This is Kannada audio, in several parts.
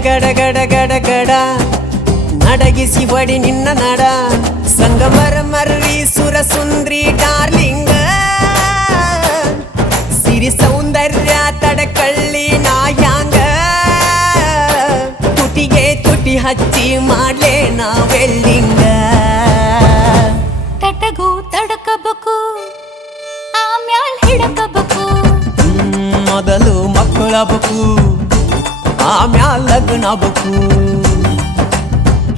ಗಡ ಗಡ ಗಡ ಗಡ ಗಡ. ನಡಗಿಸಿ ಬಡಿ ನಿನ್ನ ನಡ. ಸಂಗಮರ ಮರ್ರಿ ಸುರ ಸುಂದ್ರಿ ಡಾರ್ಲಿಂಗ. ಸಿರಿ ಸೌಂದರ್ಯ ತಡಕಳ್ಳಿ ನಾಯಾಂಗ. ತುಟಿಗೆ ತುಟಿ ಹಚ್ಚಿ ಮಾಡ್ಲೆ ನಾವೆಲ್ಲಿಂಗ. ತಡಕಬಕು ತಡಕಬೇಕು ಆಮ್ಯಾಲ್ ಹಿಡಕಬೇಕು. ಮೊದಲು ಮಕ್ಕಳಬೇಕು लग्न बघू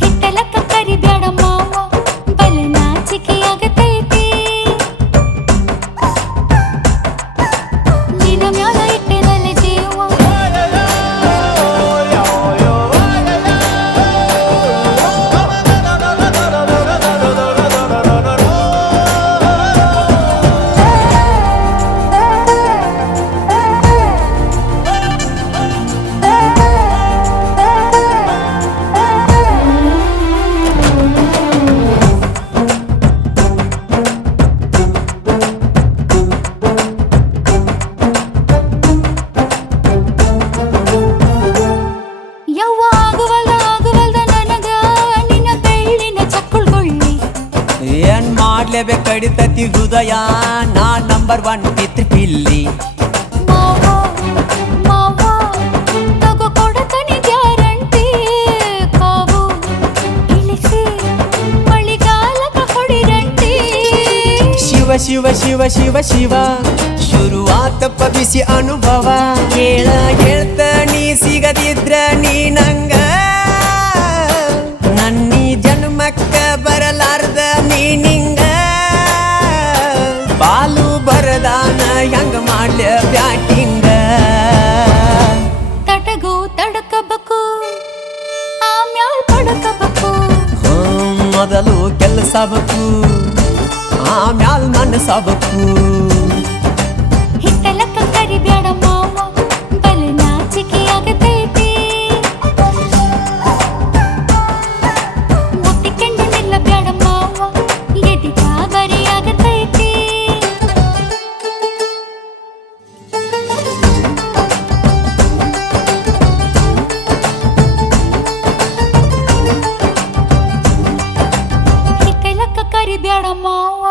हिटला करी ब्याडमा ಮಾಡ್ಲೇಬೇಕು ಕಡಿತತಿ ಹೃದಯ? ನಾ ನಂಬರ್ ಒನ್ ಪಿತೃ ಪಿಲ್ಲಿ. ಶಿವ ಶಿವ ಶಿವ ಶಿವ ಶಿವ ಶುರುವಾತಪ್ಪ ಬಿಸಿ ಅನುಭವ. ಹೇಳ ಹೇಳ್ತ ನೀ ಸಿಗದಿದ್ರ ನೀ ಮಾಡ್ಲ ಬ್ಯಾಟಿಂಗ ತಟಗೂ ತಡಕಬೇಕು ಆಮ್ಯಾಲ್ ಪಡಕಬೇಕು. ಮೊದಲು ಕೆಲಸ ಬೇಕು ಆಮ್ಯಾಲ್ ಮನಸ್ಸಬೇಕು ఎడమావు